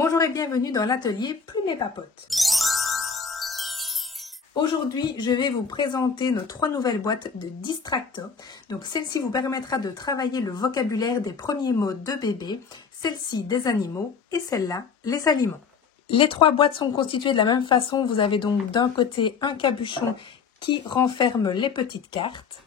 Bonjour et bienvenue dans l'atelier Plume et Papote. Aujourd'hui, je vais vous présenter nos 3 nouvelles boîtes de Distracto. Donc celle-ci vous permettra de travailler le vocabulaire des premiers mots de bébé, celle-ci des animaux et celle-là les aliments. Les 3 boîtes sont constituées de la même façon. Vous avez donc d'un côté un capuchon qui renferme les petites cartes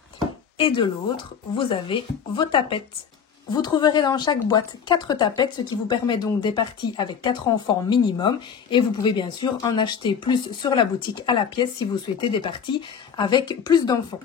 et de l'autre, vous avez vos tapettes. Vous trouverez dans chaque boîte 4 tapettes, ce qui vous permet donc des parties avec 4 enfants minimum. Et vous pouvez bien sûr en acheter plus sur la boutique à la pièce si vous souhaitez des parties avec plus d'enfants.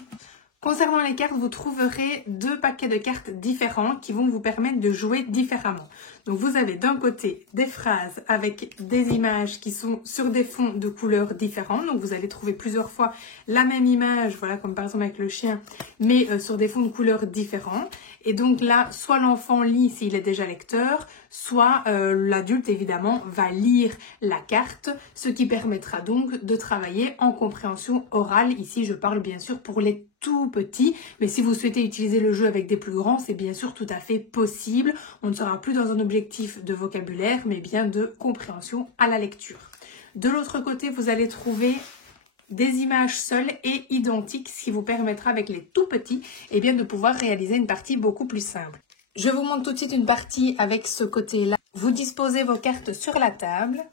Concernant les cartes, vous trouverez 2 paquets de cartes différents qui vont vous permettre de jouer différemment. Donc vous avez d'un côté des phrases avec des images qui sont sur des fonds de couleurs différents. Donc vous allez trouver plusieurs fois la même image, voilà, comme par exemple avec le chien, mais sur des fonds de couleurs différents. Et donc là, soit l'enfant lit s'il est déjà lecteur, soit l'adulte évidemment va lire la carte, ce qui permettra donc de travailler en compréhension orale. Ici, je parle bien sûr pour les tout petits, mais si vous souhaitez utiliser le jeu avec des plus grands, c'est bien sûr tout à fait possible. On ne sera plus dans un objectif de vocabulaire, mais bien de compréhension à la lecture. De l'autre côté, vous allez trouver des images seules et identiques, ce qui vous permettra avec les tout petits de pouvoir réaliser une partie beaucoup plus simple. Je vous montre tout de suite une partie avec ce côté-là. Vous disposez vos cartes sur la table.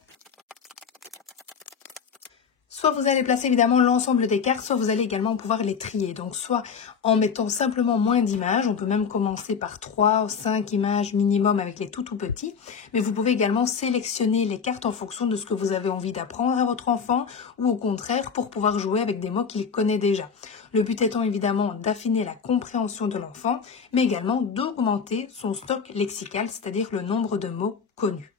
Soit vous allez placer évidemment l'ensemble des cartes, soit vous allez également pouvoir les trier. Donc soit en mettant simplement moins d'images, on peut même commencer par 3 ou 5 images minimum avec les tout petits. Mais vous pouvez également sélectionner les cartes en fonction de ce que vous avez envie d'apprendre à votre enfant ou au contraire pour pouvoir jouer avec des mots qu'il connaît déjà. Le but étant évidemment d'affiner la compréhension de l'enfant, mais également d'augmenter son stock lexical, c'est-à-dire le nombre de mots connus.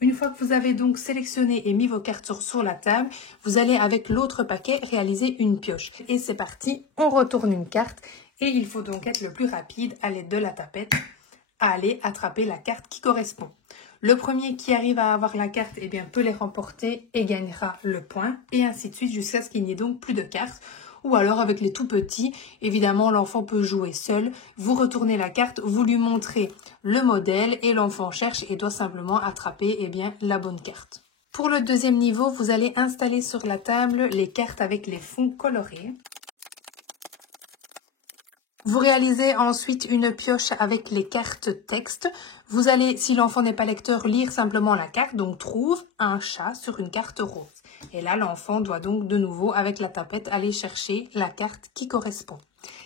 Une fois que vous avez donc sélectionné et mis vos cartes sur la table, vous allez avec l'autre paquet réaliser une pioche. Et c'est parti, on retourne une carte et il faut donc être le plus rapide à l'aide de la tapette à aller attraper la carte qui correspond. Le premier qui arrive à avoir la carte peut les remporter et gagnera le point et ainsi de suite jusqu'à ce qu'il n'y ait donc plus de cartes. Ou alors avec les tout petits, évidemment l'enfant peut jouer seul. Vous retournez la carte, vous lui montrez le modèle et l'enfant cherche et doit simplement attraper la bonne carte. Pour le deuxième niveau, vous allez installer sur la table les cartes avec les fonds colorés. Vous réalisez ensuite une pioche avec les cartes texte. Vous allez, si l'enfant n'est pas lecteur, lire simplement la carte, donc trouve un chat sur une carte rose. Et là, l'enfant doit donc de nouveau, avec la tapette, aller chercher la carte qui correspond.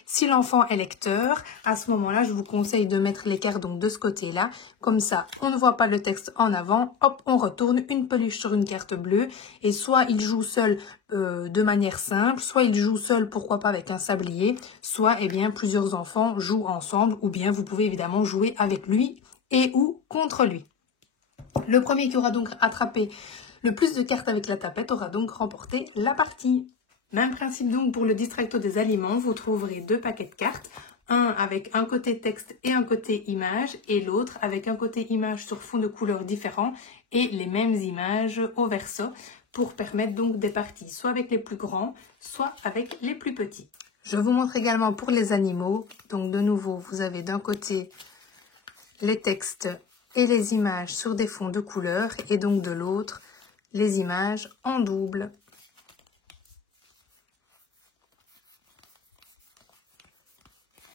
Si l'enfant est lecteur, à ce moment-là, je vous conseille de mettre les cartes donc de ce côté-là. Comme ça, on ne voit pas le texte en avant. Hop, on retourne une peluche sur une carte bleue. Et soit il joue seul de manière simple, soit il joue seul, pourquoi pas avec un sablier, soit plusieurs enfants jouent ensemble, ou bien vous pouvez évidemment jouer avec lui et ou contre lui. Le premier qui aura donc attrapé le plus de cartes avec la tapette aura donc remporté la partie. Même principe donc pour le Distracto des aliments, vous trouverez 2 paquets de cartes, un avec un côté texte et un côté image et l'autre avec un côté image sur fond de couleurs différents et les mêmes images au verso pour permettre donc des parties soit avec les plus grands, soit avec les plus petits. Je vous montre également pour les animaux, donc de nouveau vous avez d'un côté les textes et les images sur des fonds de couleurs et donc de l'autre les images en double.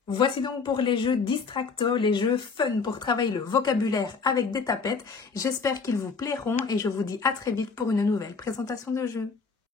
Voici donc pour les jeux Distracto, les jeux fun pour travailler le vocabulaire avec des tapettes. J'espère qu'ils vous plairont et je vous dis à très vite pour une nouvelle présentation de jeu.